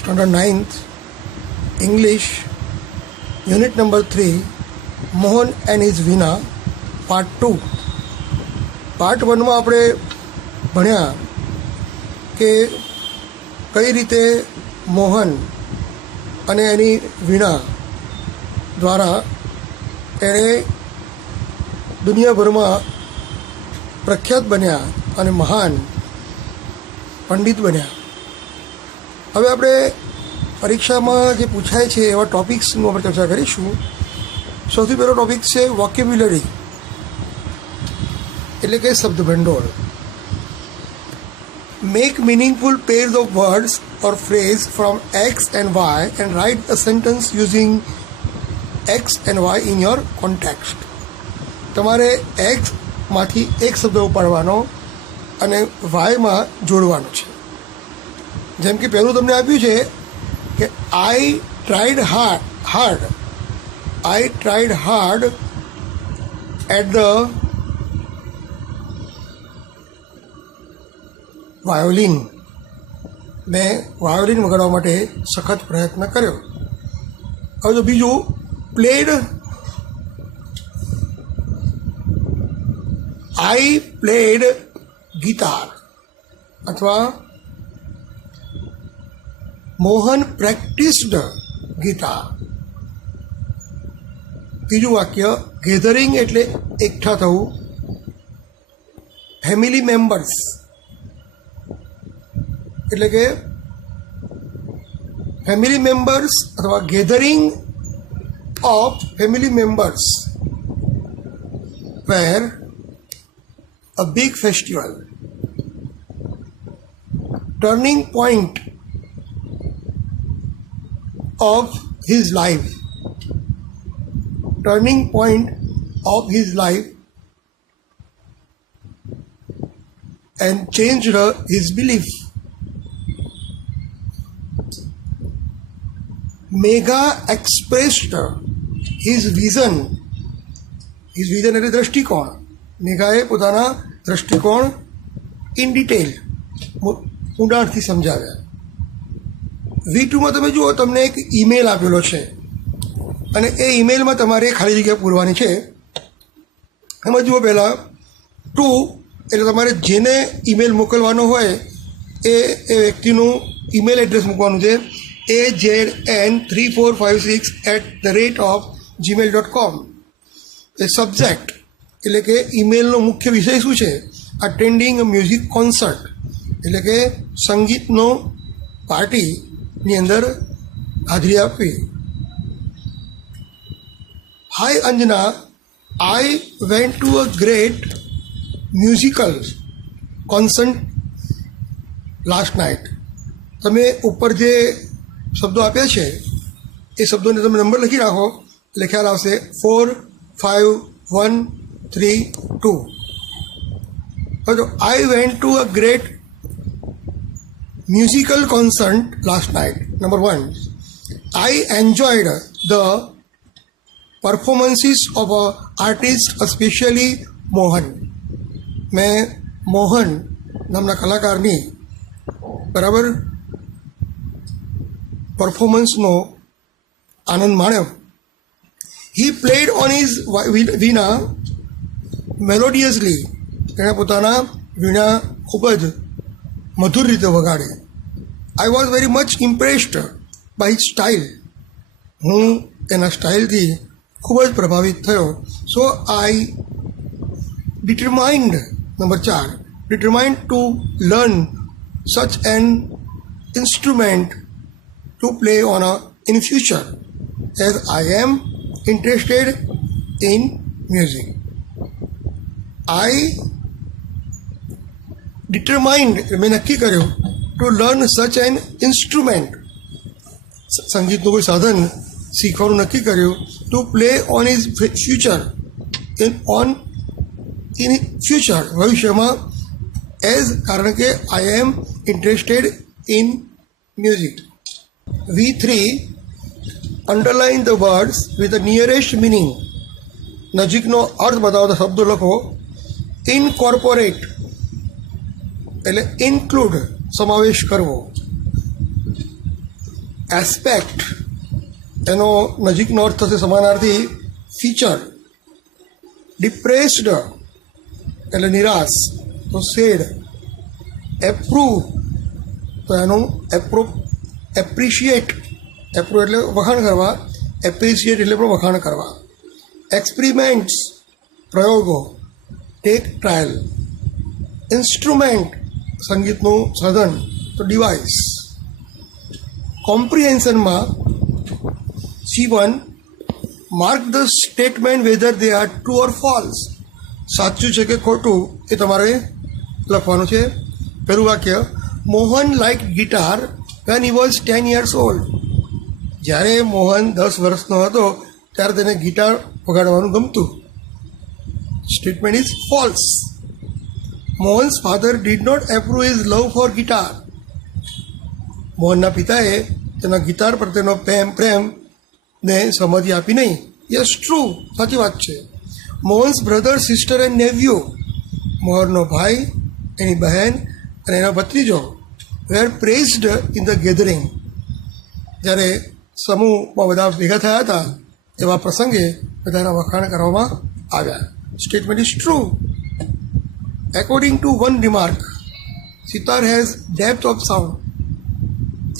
Standard 9th English unit number 3 Mohan and his Veena part 2. Part 1માં આપણે ભણ્યા કે કઈ રીતે મોહન અને એની વીણા દ્વારા એણે દુનિયાભરમાં પ્રખ્યાત બન્યા અને મહાન પંડિત બન્યા. હવે આપણે પરીક્ષામાં જે પૂછાય છે એવા ટૉપિક્સનું આપણે ચર્ચા કરીશું. સૌથી પહેલો ટૉપિક છે વોકેબ્યુલરી, એટલે કે શબ્દ ભંડોળ. Make meaningful pairs of words or phrase from X and Y and write a sentence using X and Y in your context. તમારે Xમાંથી એક શબ્દ ઉપાડવાનો અને Yમાં જોડવાનો છે. જેમ કે પહેલું તમને આપ્યું છે કે I tried hard at the violin. મેં વાયોલિન વગાડવા માટે સખત પ્રયત્ન કર્યો. હવે તો બીજું આઈ પ્લેડ ગિટાર અથવા મોહન પ્રેક્ટિસ્ડ ગિટાર. ત્રીજું વાક્ય ગેધરિંગ એટલે એકઠા થવું. ફેમિલી મેમ્બર્સ એટલે કે ફેમિલી મેમ્બર્સ અથવા gathering of family members where a big festival. Turning point of his life and changed his belief. Megha expressed his vision એટલે દ્રષ્ટિકોણ. મેઘાએ પોતાના દ્રષ્ટિકોણ ઇન ડિટેલ ઊંડાણથી સમજાવ્યા. V2માં તમે જુઓ, તમને એક ઈમેલ આપેલો છે અને એ ઈમેલમાં તમારે ખાલી જગ્યા પૂરવાની છે. એમાં જુઓ, પહેલાં ટુ એટલે તમારે જેને ઈમેલ મોકલવાનો હોય એ વ્યક્તિનું ઈમેલ એડ્રેસ મૂકવાનું છે. AZN3456@gmail.com. એ સબ્જેક્ટ એટલે કે ઈમેલનો મુખ્ય વિષય શું છે? અટેન્ડિંગ અ મ્યુઝિક કોન્સર્ટ એટલે કે સંગીતનો પાર્ટીની અંદર હાજરી આપવી. Hi Anjana, I went to a great musical concert last night. તમે ઉપર જે શબ્દો આપ્યા છે એ શબ્દોને તમે નંબર લખી રાખો એટલે ખ્યાલ આવશે. 4, 5, 1, 3, 2. હવે આઈ went to a great musical concert last night. Number 1, I enjoyed the performances of artists, especially Mohan. મેં મોહન નામના કલાકારની બરાબર પરફોર્મન્સનો આનંદ માણ્યો. He played on his Veena melodiously. તેણે પોતાના વીણા ખૂબ જ મધુર રીતે વગાડી. I was very much impressed by his style. હું એના સ્ટાઇલથી ખૂબ જ પ્રભાવિત થયો. So I determined, number 4, determined to learn such an instrument to play on in future as I am interested in music. I determined મેં નક્કી કર્યું to learn such an instrument, સંગીતનું કોઈ સાધન શીખવાનું નક્કી કર્યું. To play on is future in future ભવિષ્યમાં. એઝ કારણ કે I am interested in music. V3, underline the words with the nearest meaning. નજીકનો અર્થ બતાવતા શબ્દો લખો. ઇનકોર્પોરેટ એટલે ઇન્ક્લુડ સમાવેશ કરવો. એસ્પેક્ટ એનો નજીકનો અર્થ થશે સમાનાર્થી ફીચર. ડિપ્રેસ્ડ એટલે નિરાશ, તો સેડ. એપ્રૂવ તો એનું એપ્રિશિએટ, એપ્રૂવ એટલે વખાણ કરવા, એપ્રિશિએટ એટલે પણ વખાણ કરવા. એક્સપેરિમેન્ટ્સ પ્રયોગો, ટેક ટ્રાયલ. ઇન્સ્ટ્રુમેન્ટ સંગીતનું સાધન, તો ડિવાઇસ. કોમ્પ્રિહેન્શનમાં C1 mark the statement whether they are true or false. સાચું છે કે ખોટું એ તમારે લખવાનું છે. પહેલું વાક્ય, Mohan like guitar when he was 10 years old. જ્યારે મોહન 10 વર્ષનો હતો ત્યારે તેને ગિટાર વગાડવાનું ગમતું. Statement is false. Mohan's father did not approve his love for guitar. મોહનના પિતાએ તેના ગિટાર પ્રત્યેનો પ્રેમને સંમતિ આપી નહીં. યસ, ટ્રુ, સાચી વાત છે. Mohan's brother, sister and nephew. મોહનનો ભાઈ, એની બહેન અને એના ભત્રીજો were praised in the gathering. જ્યારે સમૂહમાં બધા ભેગા થયા હતા એવા પ્રસંગે બધાના વખાણ કરવામાં આવ્યા. Statement is true. According to one remark, sitar has depth of sound.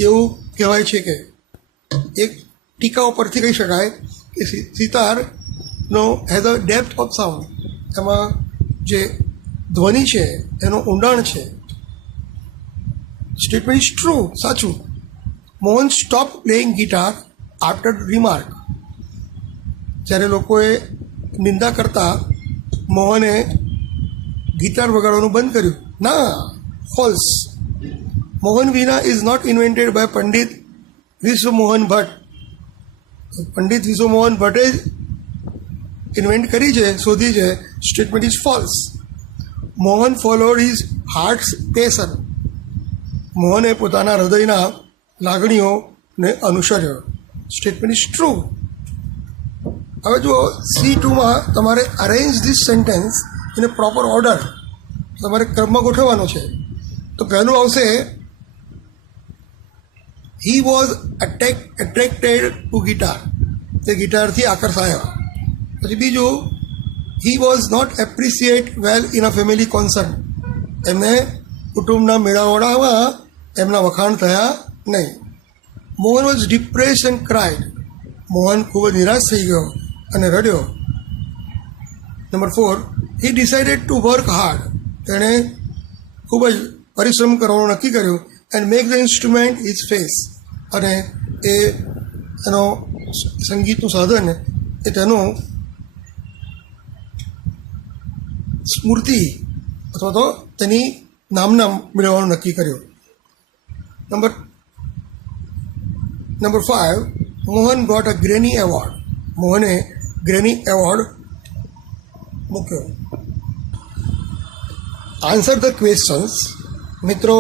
એવું કહેવાય છે કે એક ટીકા ઉપરથી કહી શકાય કે સિતારનો has a depth of sound. એમાં જે ધ્વનિ છે એનું ઊંડાણ છે. સ્ટેટમેન્ટ ઇઝ ટ્રુ, સાચું. Mohan stop playing guitar after remark. જ્યારે લોકોએ નિંદા કરતા મોહને ગિટાર વગાડવાનું બંધ કર્યું. ના, false. Mohan Veena is not invented by Pandit Vishwamohan Bhatt. Pandit Vishwamohan ભટ્ટે ઇન્વેન્ટ કરી છે, શોધી છે. Statement is false. Mohan followed his heart's passion. મોહને પોતાના હૃદયના લાગણીઓને અનુસર્યો. Statement is true. હવે જુઓ, C2માં તમારે arrange this sentence in a proper order, તમારે ક્રમમાં ગોઠવવાનો છે. તો પહેલું આવશે, he was attracted to guitar. તે ગિટારથી આકર્ષાયા. પછી બીજું, he was not appreciate well in a family concern. એમને કુટુંબના મેળાવડામાં એમના વખાણ થયા નહીં. Mohan was depressed and cried. Mohan ખૂબ જ નિરાશ થઈ ગયો અને રડ્યો. Number 4, he decided to work hard. તેણે ખૂબ જ પરિશ્રમ કરવાનું નક્કી કર્યું. And make the instrument is face. અને એનો સંગીતનું સાધન એ તેનું સ્મૃતિ અથવા તો તેની નામના મેળવવાનું નક્કી કર્યું. Number 5, Mohan got a Grammy award. મોહને ગ્રેની એવોર્ડ મૂક્યો. Answer the questions. મિત્રો,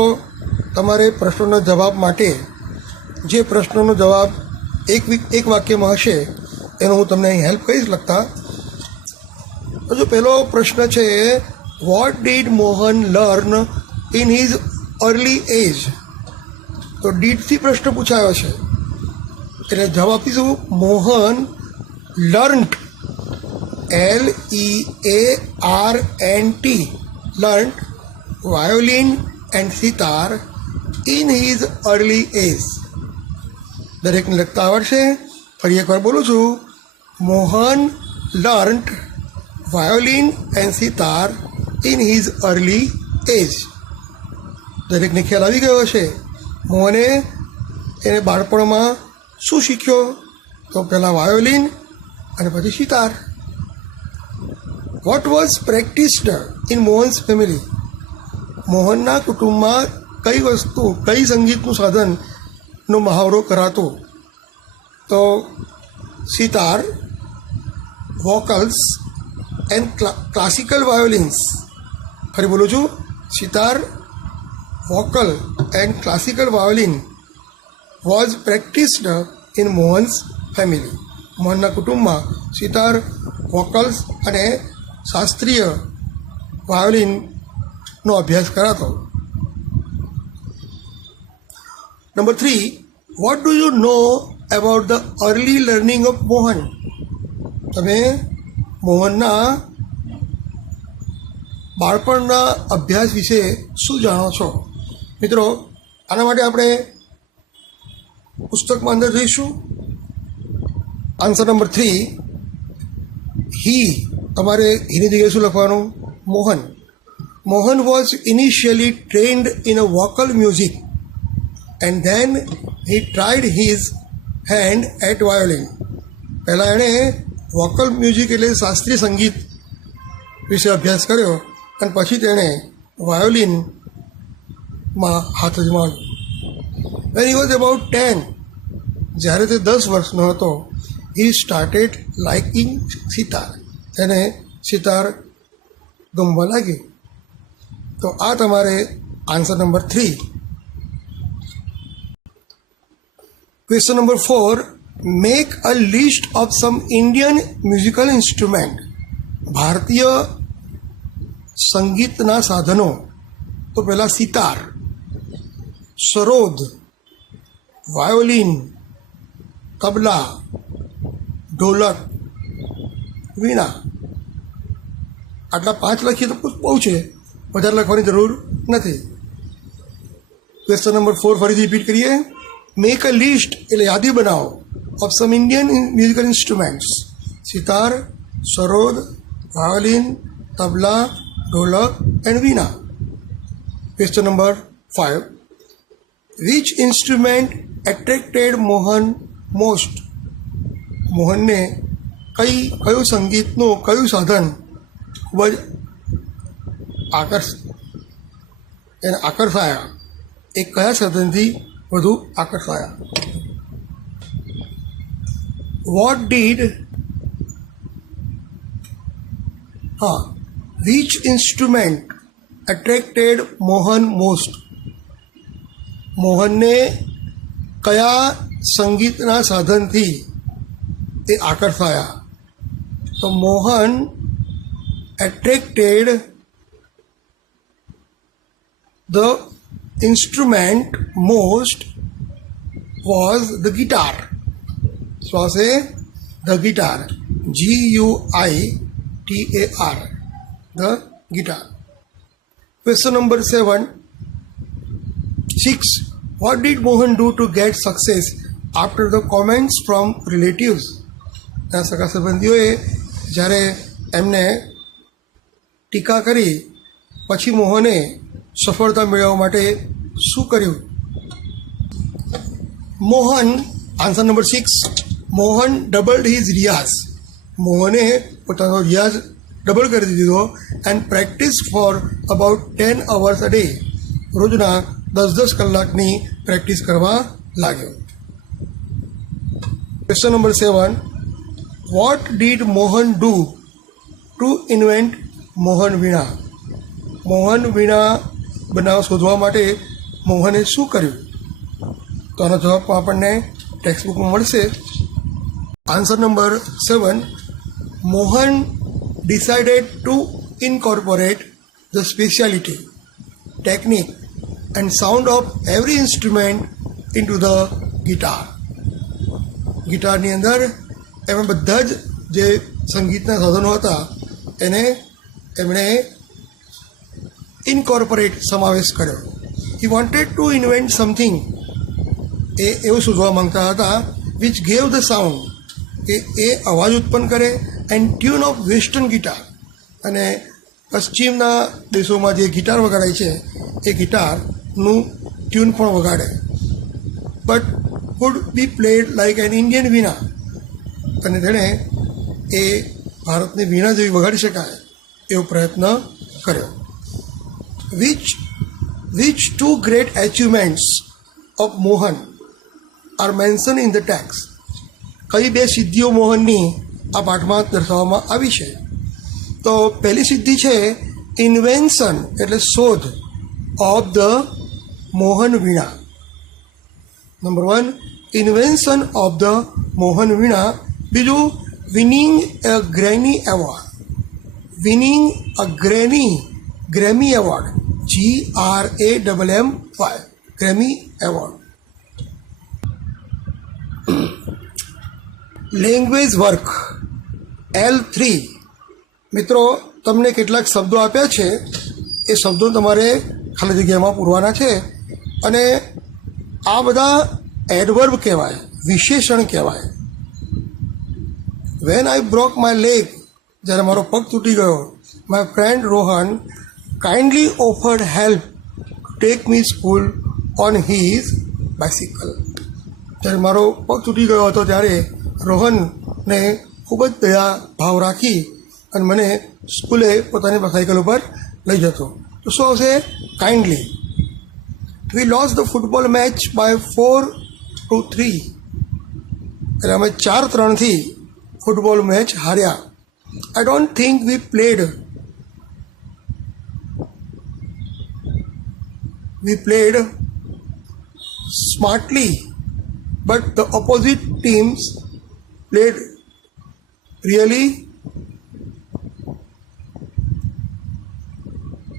તમારે પ્રશ્નોના જવાબ માટે જે પ્રશ્નોનો જવાબ એક વાક્યમાં હશે એનો હું તમને અહીં હેલ્પ કરીશ લખતા. હજુ પહેલો પ્રશ્ન છે, what did Mohan learn in his early age. તો ડીડથી પ્રશ્ન પૂછાયો છે એટલે જવાબ આપીશું Mohan learnt, LEARNT, learnt violin and sitar in his early age. દરેકને લખતા આવડશે. ફરી એકવાર બોલું છું, Mohan learnt violin and sitar in his early age. દરેકને ખ્યાલ આવી ગયો હશે. મોહને એને બાળપણમાં શું શીખ્યો? તો પહેલાં વાયોલિન અને પછી sitar. What was practised in Mohan's family. મોહનના કુટુંબમાં કઈ વસ્તુ, કઈ સંગીતનું સાધનનો મહાવરો કરાતો? તો sitar, vocals and classical violins. ફરી બોલું છું, sitar, vocal and classical violin was practised in Mohan's family. મોહનના કુટુંબમાં સિતાર, વોકલ્સ અને શાસ્ત્રીય વાયોલિનનો અભ્યાસ કરાતો. Number 3, what do you know about the early learning of Mohan? તમે મોહનના બાળપણના અભ્યાસ વિશે શું જાણો છો? મિત્રો, આના માટે આપણે પુસ્તકમાં અંદર જઈશું. Answer number 3, he. તમારે હીની જગ્યાએ શું લખવાનું? Mohan. Mohan was initially trained in a vocal music and then he tried his hand at violin. પહેલાં એણે વોકલ મ્યુઝિક એટલે શાસ્ત્રીય સંગીત વિશે અભ્યાસ કર્યો અને પછી તેણે વાયોલિનમાં હાથ અજમાવ્યો. વેન હી વોઝ અબાઉટ 10, જ્યારે તે 10 વર્ષનો હતો, હી સ્ટાર્ટેડ લાઇકિંગ સિતાર. તેને સિતાર ગમવા લાગી. તો આ તમારે answer number 3. Question number 4, make a list of some Indian musical instrument. ભારતીય સંગીતના સાધનો. તો પહેલાં સિતાર, સરોદ, વાયોલિન, તબલા, ઢોલક, વીણા. આટલા 5 લખીએ તો બહુ છે, વધારે લખવાની જરૂર નથી. ક્વેશ્ચન નંબર 4 ફરીથી રિપીટ કરીએ. મેક અ લિસ્ટ એટલે યાદી બનાવો of some Indian musical instruments. Sitar, sarod, violin, tabla, dholak and veena. Question number 5, which instrument attracted Mohan most? મોહનને કયું સંગીતનું કયું સાધન ખૂબ જ આકર્ષાયા? એ કયા સાધનથી વધુ આકર્ષાયા? What did which instrument attracted Mohan most? મોહનને કયા સંગીતના સાધનથી એ આકર્ષાયા? તો Mohan attracted the instrument most was the guitar. So I say the guitar, Guitar, the guitar. Question number 6, what did Mohan do to get success after the comments from relatives? સગા સંબંધીઓએ જ્યારે એમને ટીકા કરી પછી મોહને સફળતા મેળવવા માટે શું કર્યું? Mohan, answer number 6, Mohan doubled his riyaz. મોહને પોતાનો રિયાઝ ડબલ કરી દીધો and practice for about 10 hours a day. રોજના 10 કલાકની પ્રેક્ટિસ કરવા લાગ્યો. Question number 7, what did Mohan do to invent Mohan veena? Mohan veena શોધવા માટે મોહને શું કર્યું? તો આનો જવાબ આપણને ટેક્સ્ટબુકમાં મળશે. Answer number 7, Mohan decided to incorporate the speciality, technique and sound of every instrument into the guitar. ગિટારની અંદર એમાં બધા જ જે સંગીતના સાધનો હતા એને એમણે ઇન્કોર્પોરેટ સમાવેશ કર્યો. He wanted to invent something. એ એવું શોધવા માંગતા હતા વિચ ગેવ ધ સાઉન્ડ, કે એ અવાજ ઉત્પન્ન કરે and tune of western guitar. અને પશ્ચિમના દેશોમાં જે ગિટાર વગાડાય છે એ ગિટારનું ટ્યુન પણ વગાડે. But would be played like an Indian veena. અને તેણે એ ભારતની વીણા જેવી વગાડી શકાય એવો પ્રયત્ન કર્યો. Which two great achievements of Mohan are mentioned in the text? કઈ 2 સિદ્ધિઓ મોહનની આ પાઠમાં દર્શાવવામાં આવી છે? તો પહેલી સિદ્ધિ છે ઇન્વેન્શન એટલે શોધ of the Mohan veena. Number 1, invention of the Mohan veena. બીજું, winning a Grammy award. Winning a Grammy award, GRAMMY, Grammy award. Language work L3. મિત્રો તમને કેટલાક શબ્દો આપ્યા છે, એ શબ્દો તમારે ખાલી જગ્યામાં પૂરવાના છે. અને આ બધા એડવર્બ કહેવાય, વિશેષણ કહેવાય. When I broke my leg, જ્યારે મારો પગ તૂટી ગયો, my friend Rohan kindly offered help to take me school on his bicycle. જ્યારે મારો પગ તૂટી ગયો હતો ત્યારે રોહનને ખૂબ જ દયા ભાવ રાખી અને મને સ્કૂલે પોતાની સાયકલ ઉપર લઈ જતો. તો શું આવશે? Kindly. We lost the football match by 4-3. એટલે અમે 4-3 ફૂટબોલ મેચ હાર્યા. I don't think we played smartly, but the opposite teams played really.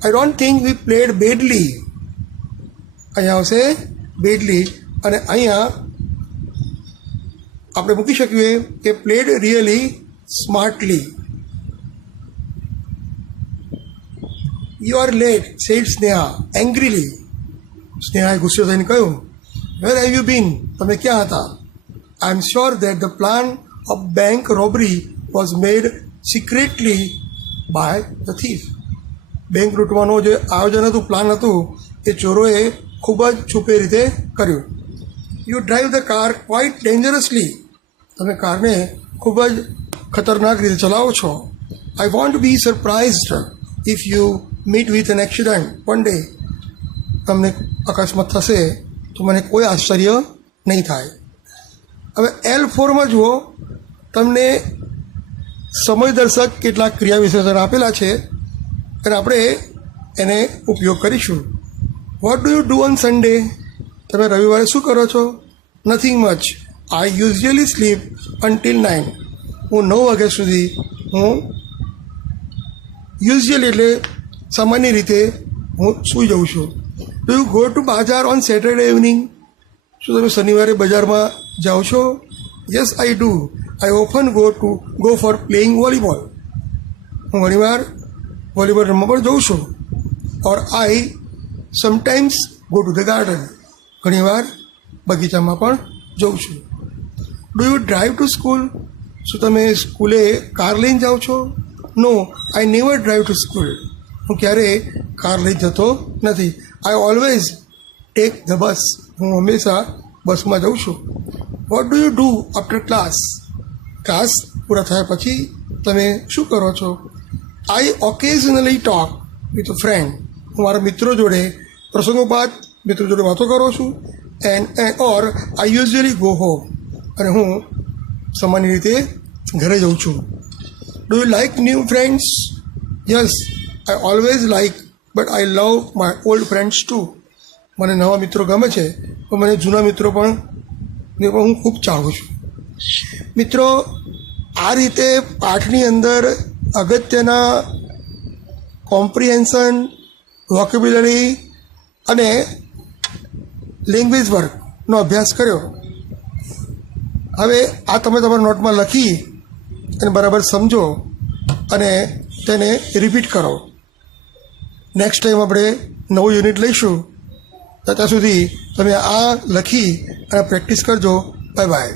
I don't think we played badly. અહીંયા આવશે badly, અને અહીંયા આપણે મૂકી શકીએ કે played really smartly. You are late, said Sneha angrily. સ્નેહાએ ગુસ્સે થઈને કહ્યું, વેર હેવ યુ બીન? તમે ક્યાં હતા? I am sure that the plan of bank robbery was made secretly by the thief. Bank લૂંટવાનું જે આયોજન હતું, પ્લાન હતું, એ ચોરોએ ખૂબ જ છુપે રીતે કર્યું. You drive the car quite dangerously. તમે કારને ખૂબ જ ખતરનાક રીતે ચલાવો છો. I won't be surprised if you meet with an accident one day. તમને અકસ્માત થશે તો મને કોઈ આશ્ચર્ય નહીં થાય. હવે L4માં જુઓ, તમને સમયદર્શક કેટલાક ક્રિયા વિશેષણ આપેલા છે અને આપણે એને ઉપયોગ કરીશું. What do you do on Sunday? તમે રવિવારે શું કરો છો? Nothing much. I usually sleep until 9. હું 9 વાગ્યા સુધી યુઝ્યુઅલી એટલે સામાન્ય રીતે હું સૂઈ જાઉં છું. Do you go to bazaar on Saturday evening? શું તમે શનિવારે બજારમાં જાઓ છો? Yes I do. I often go for playing volleyball. હું ઘણીવાર વોલીબોલ રમવા પણ જાઉં છું. Or I sometimes go to the garden. ઘણીવાર બગીચામાં પણ જાઉં છું. Do you drive to school? શું તમે સ્કૂલે કાર લઈને જાઓ છો? No, I never drive to school. હું ક્યારેય કાર લઈ જતો નથી. I always take the bus. હું હંમેશા બસમાં જાઉં છું. Vote do you do after class? Class પૂરા થયા પછી તમે શું કરો છો? આઈ ઓકેઝનલી ટોક વિથ ફ્રેન્ડ. હું મારા મિત્રો જોડે પ્રસંગોપાત મિત્રો જોડે વાતો કરું છું. Or I usually go home. અને હું સામાન્ય રીતે ઘરે જાઉં છું. Do you like new friends? Yes, I always like, but I love my old friends two. મને નવા મિત્રો ગમે છે, પણ મને જૂના મિત્રો પણ હું ખૂબ ચાહું છું. મિત્રો, આ રીતે પાઠની અંદર અગત્યના કોમ્પ્રિહેન્શન, વોકેબ્યુલરી અને લેંગ્વેજ વર્કનો અભ્યાસ કર્યો. હવે આ તમે તમારા નોટમાં લખી અને બરાબર સમજો અને તેને રિપીટ કરો. નેક્સ્ટ ટાઈમ આપણે નવું યુનિટ લઈશું. ત્યાં સુધી તમે આ લખી અને પ્રેક્ટિસ કરજો. Bye bye.